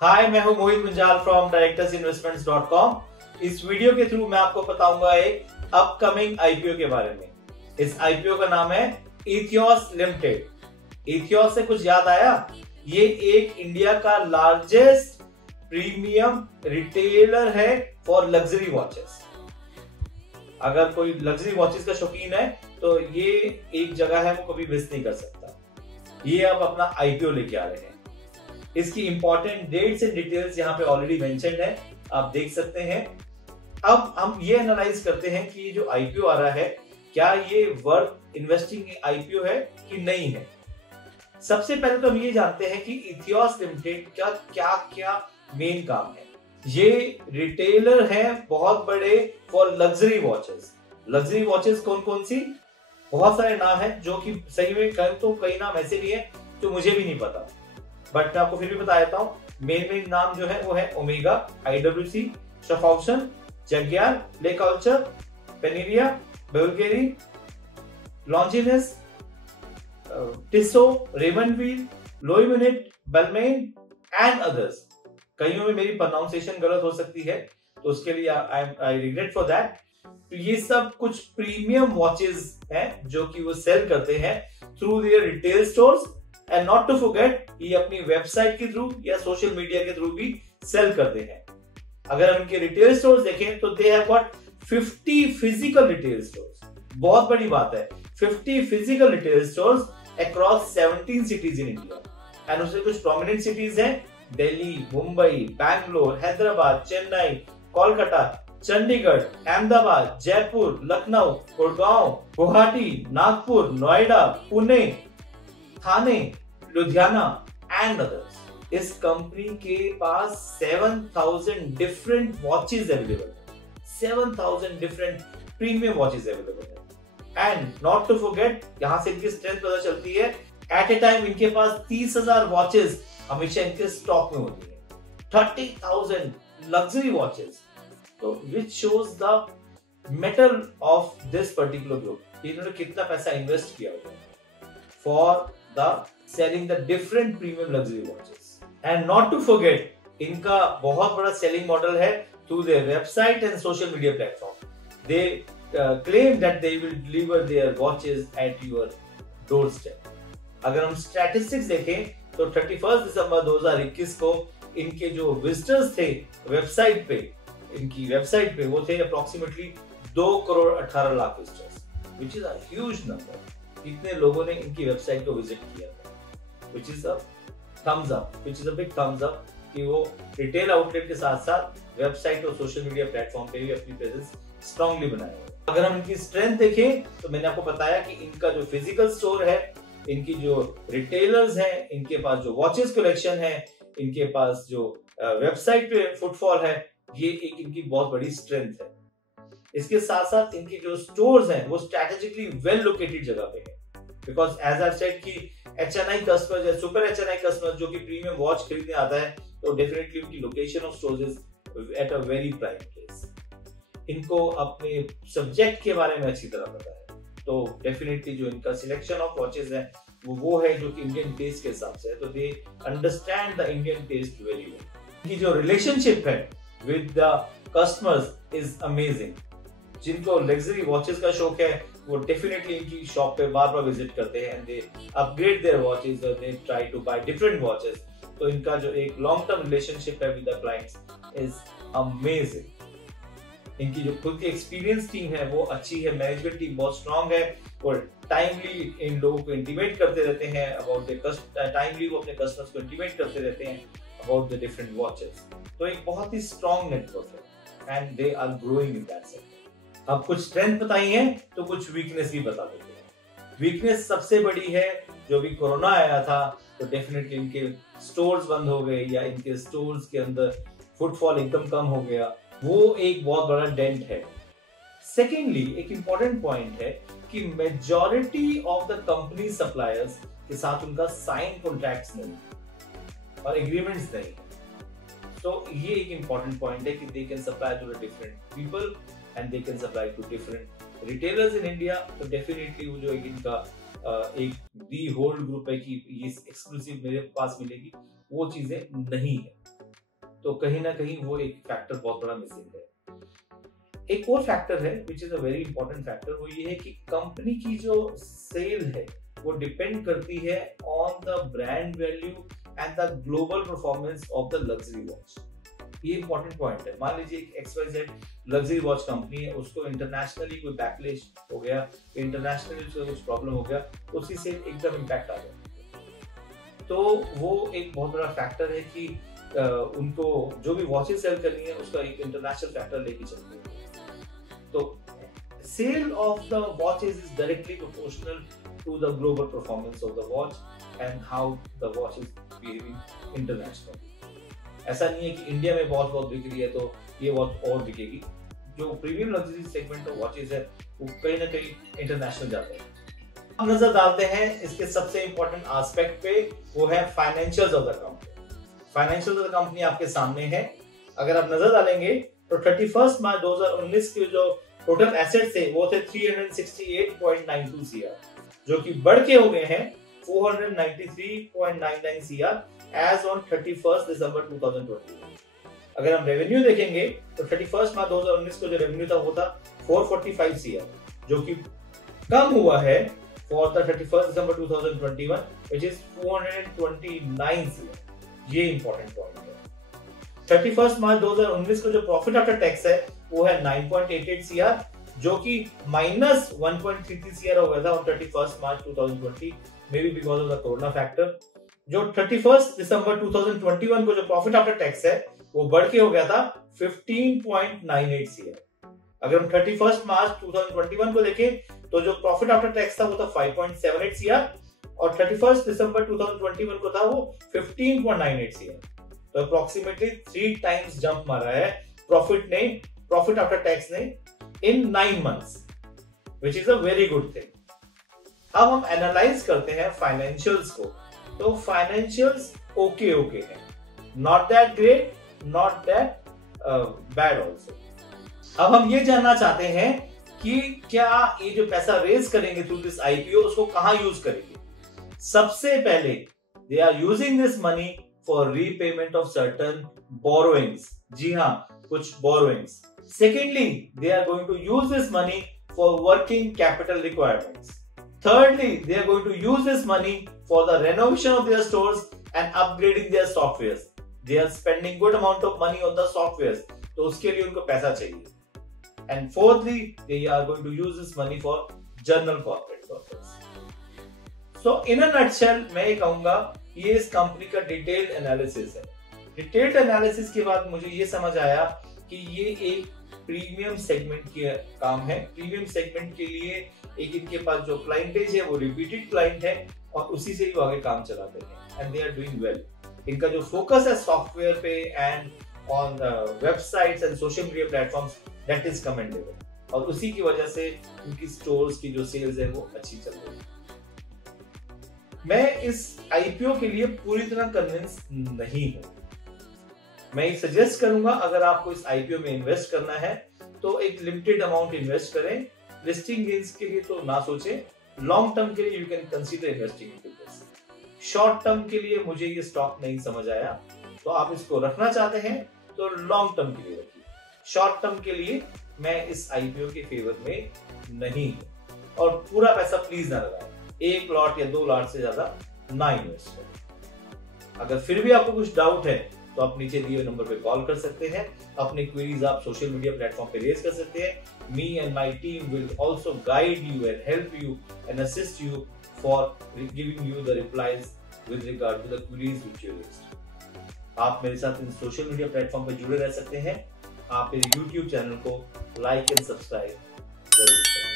हाय, मैं हूं मोहित गुंजाल from directorsinvestments.com। इस वीडियो के थ्रू मैं आपको बताऊंगा एक अपकमिंग आईपीओ के बारे में। इस आईपीओ का नाम है इथियोस लिमिटेड। इथियोस से कुछ याद आया? ये एक इंडिया का लार्जेस्ट प्रीमियम रिटेलर है फॉर लग्जरी वॉचेस। अगर कोई लग्जरी वॉचेस का शौकीन है तो ये एक जगह है, वो कभी मिस नहीं कर सकता। ये अब अपना आईपीओ लेके आ रहे हैं। इसकी इंपॉर्टेंट डेट्स एंड डिटेल्स यहाँ पे ऑलरेडी मेंशन्ड है, आप देख सकते हैं। अब हम ये एनालाइज करते हैं कि ये जो आईपीओ आ रहा है, क्या ये वर्थ इन्वेस्टिंग आईपीओ है कि नहीं है। सबसे पहले तो हम ये जानते हैं कि इथियोस लिमिटेड का क्या क्या मेन काम है। ये रिटेलर है बहुत बड़े for luxury watches. Luxury watches कौन कौन सी? बहुत सारे नाम है, जो कि सही में कहें तो कई नाम ऐसे भी है जो मुझे भी नहीं पता, बट मैं आपको फिर भी बता देता हूँ। मेन नाम जो है वो है ओमेगा, IWC, शफाउसन, जग्यार, लेकाउल्चर, पेनिरिया, बुल्गेरी, लॉन्जिनस, टिसो, रेमनवील, लोइमिनेट, बलमेन एंड अदर्स। कईयों में मेरी प्रोनाउंसिएशन गलत हो सकती है, तो उसके लिए आई रिग्रेट फॉर दैट। तो ये सब कुछ प्रीमियम वॉचेस हैं जो कि वो सेल करते हैं through their retail stores, and not to forget ये अपनी वेबसाइट के थ्रू या सोशल मीडिया के थ्रू भी सेल करते हैं। अगर हम इनके रिटेल स्टोर्स देखें तो they have got 50 physical retail stores. बहुत बड़ी बात है, 50 physical retail stores across 17 cities in India. And उसमें कुछ प्रोमिनेंट सिटीज हैं, दिल्ली, मुंबई, बैंगलोर, हैदराबाद, चेन्नई, कोलकाता, चंडीगढ़, अहमदाबाद, जयपुर, लखनऊ, गुड़गांव, गुवाहाटी, नागपुर, नोएडा, पुणे, थाने, लुधियाना एंड अदर्स। इस कंपनी के पास 7000 डिफरेंट वॉचेस अवेलेबल है, 7000 डिफरेंट प्रीमियम वॉचेस अवेलेबल है। एंड नॉट टू फॉरगेट, यहां से इनकी स्ट्रेंथ पता चलती है, एट ए टाइम इनके पास 30,000 वॉचेस हमेशा इनके स्टॉक में होती है। 30,000 लग्जरी वॉचेस, तो which shows the metal of this particular group. इन्होंने कितना पैसा इन्वेस्ट किया हुआ है for selling the different premium luxury watches. And not to forget, इनका बहुत बड़ा selling model है through their website and social media platform. They claim that they will deliver their watches at your doorstep. अगर हम statistics देखें तो 31 दिसंबर 2021 को इनके जो विजिटर्स थे वेबसाइट पे, इनकी वेबसाइट पे वो थे approximately 2 crore 18 lakh visitors, which is a huge number. इतने लोगों ने इनकी वेबसाइट को विजिट किया था, which is a thumbs up, which is a big thumbs up कि वो रिटेल आउटलेट के साथ साथ वेबसाइट और सोशल मीडिया प्लेटफॉर्म पे भी अपनी प्रेजेंस स्ट्रांगली बनाया है। अगर हम इनकी स्ट्रेंथ देखें तो मैंने आपको बताया कि इनका जो फिजिकल स्टोर है, इनकी जो रिटेलर्स हैं, इनके पास जो वॉचेस कलेक्शन है, इनके पास जो वेबसाइट पे फुटफॉल है, ये एक इनकी बहुत बड़ी स्ट्रेंथ है। इसके साथ साथ इनकी जो स्टोर्स हैं वो स्ट्रेटेजिकली वेल लोकेटेड जगह पे है, बिकॉज एज आई सेड कि HNI कस्टमर या सुपर HNI कस्टमर जो कि प्रीमियम वॉच खरीदने आता है, तो डेफिनेटली उनकी location of stores is at a very prime place. इनको अपने सब्जेक्ट के बारे में अच्छी तरह पता है, तो डेफिनेटली जो इनका सिलेक्शन ऑफ वॉचेस है वो है जो कि इंडियन टेस्ट के हिसाब से है, तो they understand the Indian taste very well. इनकी जो रिलेशनशिप है with the customers is amazing. जिनको लग्जरी वॉचेस का शौक है वो डेफिनेटली इनकी शॉप पे बार बार विजिट करते हैं, and they upgrade their watches और they try to buy different watches. तो इनका जो एक लॉन्ग टर्म रिलेशनशिप है with the clients is amazing. इनकी जो खुद की एक्सपीरियंस टीम है वो अच्छी है, मैनेजमेंट टीम बहुत स्ट्रांग है और टाइमली इन लोगों को इंटीमेट करते रहते हैं अबाउट द टाइमली वो अपने कस्टमर्स को इंटीमेट करते रहते हैं अबाउट द डिफरेंट वॉचेस। तो एक बहुत ही स्ट्रांग नेटवर्क है and they are growing in that sector. अब कुछ स्ट्रेंथ बताई है तो कुछ वीकनेस भी बता देते हैं। वीकनेस सबसे बड़ी है, जो भी कोरोना आया था तो डेफिनेटली इनके स्टोर्स बंद हो गए या इनके स्टोर्स के अंदर फुटफॉल इनकम कम हो गया, वो एक बहुत बड़ा डेंट है। सेकेंडली, एक इंपॉर्टेंट पॉइंट है कि majority of the company suppliers के साथ उनका साइन कॉन्ट्रैक्ट्स नहीं और एग्रीमेंट्स नहीं, तो ये एक इंपॉर्टेंट पॉइंट है कि they can supply to the different people and they can supply to different retailers in India। तो डेफिनेटली वो जो इनका एक दी होल्ड ग्रुप है कि ये एक्सक्लूसिव मेरे पास मिलेगी, वो चीजें नहीं है। तो कहीं ना कहीं वो एक फैक्टर बहुत बड़ा मिसिंग है। एक और फैक्टर है which is a very important factor, वो ये है कि कंपनी की जो सेल है वो डिपेंड करती है on the brand value and the global performance of the luxury watch. ये इंपॉर्टेंट पॉइंट है। मान लीजिए एक XYZ लग्जरी वॉच कंपनी है, उसको इंटरनेशनली कोई बैकलिश हो गया, इंटरनेशनली उसको कुछ प्रॉब्लम हो गया, उसी से एकदम इम्पैक्ट आ गया। तो वो एक बहुत बड़ा फैक्टर है कि उनको जो भी वॉचेस सेल करनी है उसका एक इंटरनेशनल फैक्टर लेके चलते हैं। तो sale of the watches is directly proportional to the global performance of the watch and how the watch is behaving internationally. ऐसा नहीं है कि इंडिया में बहुत बिक रही है तो ये वॉच और बिकेगी। जो premium luxury segment of watches है वो कहीं ना कहीं इंटरनेशनल जाते हैं। हम नजर डालते हैं इसके सबसे इंपॉर्टेंट एस्पेक्ट पे, वो है financials of the company. Financials of the company आपके सामने है। अगर आप नजर डालेंगे तो 31 मार्च 2019 के जो टोटल एसेट्स थे वो थे 368.92 CR, जो कि बढ़ के हो गए हैं 493.99 CR एज ऑन 31 दिसंबर 2021। अगर हम रेवेन्यू देखेंगे तो 31 मार्च 2019 को जो रेवेन्यू था वो था 445 CR, जो कि कम हुआ है for the 31 December 2021 which is 429 CR। ये इंपॉर्टेंट पॉइंट है। 31 मार्च 2019 को जो प्रॉफिट आफ्टर टैक्स है वो है 9.88 CR, जो कि माइनस 1.33 CR हो गया था on 31 March 2020, may be because of the corona factor. जो 31 दिसंबर 2021 को जो प्रॉफिट आफ्टर टैक्स है वो बढ़ के हो गया था 15.98 CR। अगर हम 31 मार्च 2021 को देखें तो जो प्रॉफिट आफ्टर टैक्स था वो था 5.78 CR और 31 दिसंबर 2021 को था वो 15.98 CR। तो अप्रोक्सीमेटली 3 टाइम्स जंप मारा है प्रॉफिट आफ्टर टैक्स ने इन 9 months, which is a very good thing। अब हम एनालाइज करते हैं फाइनेंशियल्स को। तो फाइनेंशियल्स ओके है, not that great, not that bad also. अब हम ये जानना चाहते हैं कि क्या ये जो पैसा रेज करेंगे थ्रू दिस IPO उसको कहां यूज करेंगे। सबसे पहले they are using this money for repayment of certain borrowings. जी हाँ, कुछ borrowings. Secondly, they are going to use this money for working capital requirements. Thirdly, they are going to use this money for the renovation of their stores and upgrading their softwares. They are spending good amount of money on the softwares, तो उसके लिए उनको पैसा चाहिए। And fourthly, they are going to use this money for general corporate purpose. So in a nutshell, मैं ये कहूँगा ये इस कंपनी का डिटेल्ड एनालिसिस है। डिटेल्ड एनालिसिस के बाद मुझे ये समझ आया कि ये एक प्रीमियम सेगमेंट के काम है। प्रीमियम सेगमेंट के लिए एक इनके पास जो क्लाइंटेज है वो रिपीटेड क्लाइंट है और उसी से ही वो आगे काम चलाते हैं and they are doing well. इनका जो फोकस है सॉफ्टवेयर पे and on websites and social media platforms, that is commendable और उसी की वजह से इनकी स्टोर्स की जो सेल्स है वो अच्छी चल रही है। मैं इस IPO के लिए पूरी तरह कन्विंस नहीं हूं। मैं सजेस्ट करूंगा अगर आपको इस IPO में इन्वेस्ट करना है तो एक लिमिटेड अमाउंट इन्वेस्ट करें। लिस्टिंग गेन्स के लिए तो ना सोचें। लॉन्ग टर्म के लिए you can consider investing into this. Short term के लिए मुझे ये स्टॉक नहीं समझ आया, तो आप इसको रखना चाहते हैं तो लॉन्ग टर्म के लिए रखिए। शॉर्ट टर्म के लिए मैं इस IPO के फेवर में नहीं हूं और पूरा पैसा प्लीज ना लगाएं। 1 लॉट या 2 लॉट से ज्यादा ना इन्वेस्ट करें। अगर फिर भी आपको कुछ डाउट है तो आप नीचे दिए नंबर पे कॉल कर सकते हैं। अपने क्वेरीज आप सोशल मीडिया प्लेटफॉर्म पे रेज कर सकते हैं। Me and my team will also guide you and help you and assist you for giving you the replies with regard to the queries which you raised. आप मेरे साथ इन social media platform पे जुड़े रह सकते हैं। आप मेरे YouTube चैनल को लाइक एंड सब्सक्राइब जरूर करें।